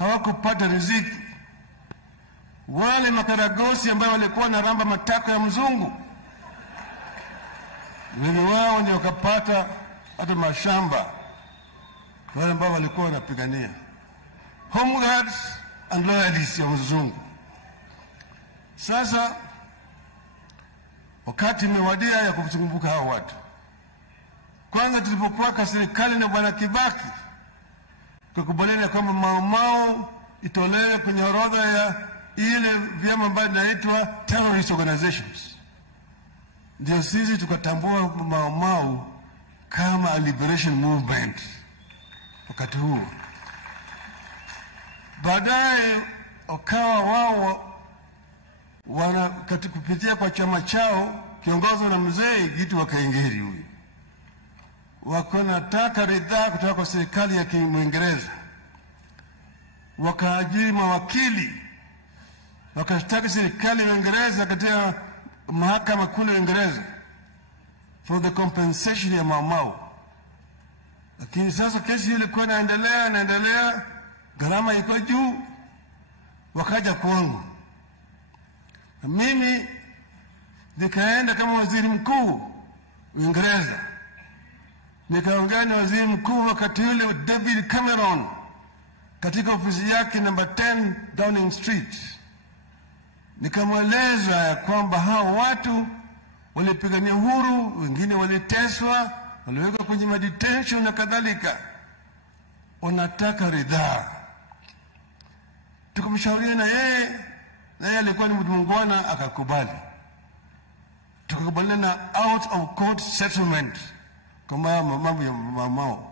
hawakupata riziki. Wale makaragosi ambao walikuwa na ramba matako ya mzungu, wengi wao ndio wakapata hata mashamba, wale ambao walikuwa wanapigania home guards and loyalists ya mzungu. Sasa wakati imewadia ya kukumbuka hao watu. Kwanza tulipokuwa kwa serikali na Bwana Kibaki, tukakubaliana kwamba Mau Mau itolewe kwenye orodha ya ile vyama ambavyo vinaitwa terrorist organizations. Ndio sisi tukatambua Mau Mau kama a liberation movement wakati huo. Baadaye wakawa wao kupitia kwa chama chao kiongozwa na mzee Gitu wa Kaingeri huyu, wakanataka ridhaa kutoka kwa serikali ya Kiingereza, wakaajiri mawakili, wakashtaki serikali ya Uingereza katika mahakama kuu ya Uingereza for the compensation ya Mau Mau. Lakini sasa kesi ilikuwa inaendelea, gharama iko juu, wakaja kwangu. Na mimi nikaenda kama waziri mkuu Uingereza, nikaongea na waziri mkuu wakati ule David Cameron katika ofisi yake namba 10 Downing Street. Nikamweleza ya kwamba hao watu walipigania uhuru, wengine waliteswa, waliwekwa kwenye detention na kadhalika, wanataka ridhaa. Tukamshauri na yeye alikuwa ni mtu mungwana, akakubali. Tukakubaliana out of court settlement kama mambo ya Mau Mau.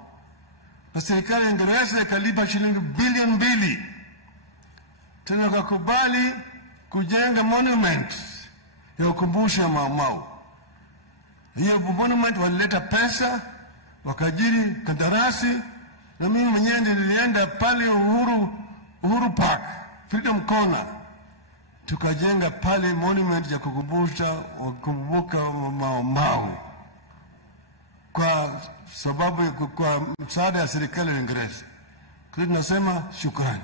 Na serikali ya Uingereza ikalipa shilingi bilioni 2. Tena wakakubali kujenga monument ya ukumbusho Mau Mau. Hiyo monument walileta pesa, wakajiri kandarasi, na mimi mwenyewe nilienda pale Uhuru Park, Freedom Corner, tukajenga pale monument ya kukumbuka Mau Mau kwa sababu kwa msaada ya serikali ya Uingereza. Kwa hiyo tunasema shukrani.